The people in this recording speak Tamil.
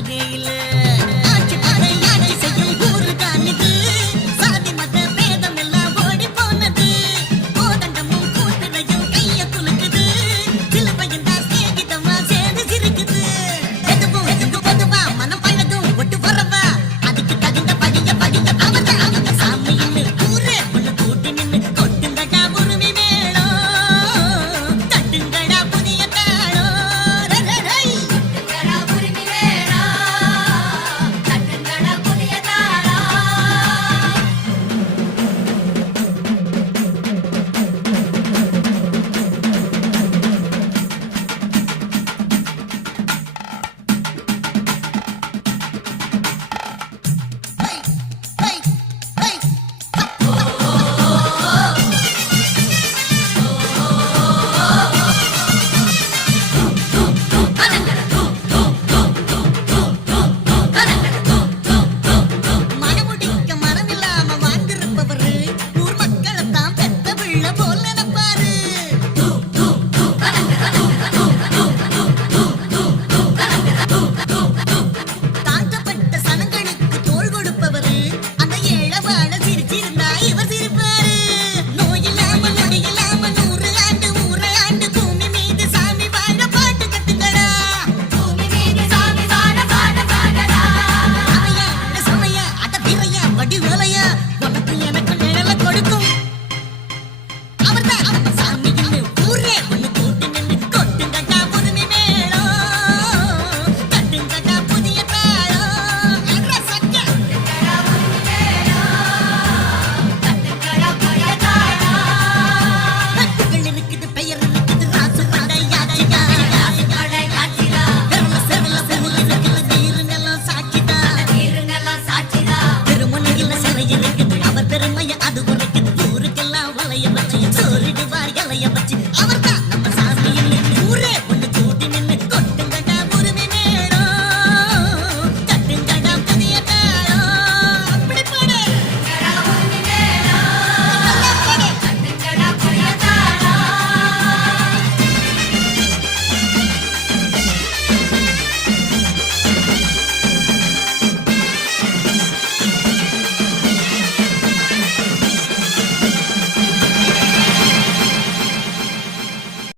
பார்த்ததே இல்ல. ஆட்சி படை ஆட்சி செய்யும் ஊருதான் இது. சாதி மத பேதம் எல்லாம் ஓடி போனது. கோதண்டமும் கூத்துரையும் கைய குலுக்குது. சிலுவையும் தான் சிநேகிதமா சேர்ந்து சிரிக்குது. எதுவும் எதுவும் பொதுவா மனம் பழகும் ஒட்டு வரவா. அதுக்கு தகுந்த படிய படிய அவங்க அவங்க சாமின்னு ஊரே ஒண்ணு கூட்டி நின்னு கொட்டுங்கடா உரிமை மேளம். தட்டுங்கடா புதிய தாளம். ரை, ரை, ரை. தட்டுங்கடா உரிமை வேணும், தட்டுங்கடா புதிய தாளம். ஹை, ஹை, ஹை. மனமுடிக்க மனமில்லாம வாழ்ந்திருப்பவரு ஊர் மக்களைத்தான் பெத்த பிள்ளை போல நினைப்பாரு. தாழ்த்தப்பட்ட சனங்களுக்கு தோள் கொடுப்பவரு அந்த ஏழை வாழ சிரிச்சிருந்தா இவர் சிரிப்பாரு. நோயில்லாம நொடியில்லாம 100 ஆண்டு ஊரை ஆண்டு பூமி மீது சாமி வாழ பாட்டு கட்டுங்கடா. பூமி மீது சாமி வாழ பாட பாடடா. அவையா சமையா அட பிறையா வடி வேலையா உனக்கு எனக்கு நிழல கொடுக்கும். அவர்தான் அவன் சாமி இன்னு ஊரே ஒண்ணு கூட்டி நின்னு கொட்டுங்கடா உரிமை மேளம். தட்டுங்கடா புதிய தாளம். அட்ரா சக்க. தட்டுங்கடா உரிமை வேணும், தட்டுங்கடா புதிய தாளம். நட்புகள் இருக்குது பெயர் இருக்குது ராசு படை யாச்சியா. படை காட்சிடா, பெரும செவல செவல இருக்குது நீரு நிலம் சாட்சிதா. நீருங்கெல்லாம் சாட்சிடா. பெருமுனையில் சிறை இருக்குது அவர் பெருமைய அது உரைக்குது. ஊருக்கெல்லாம் வளைய வச்சு சோறிடுவார் இலைய வச்சு அவர்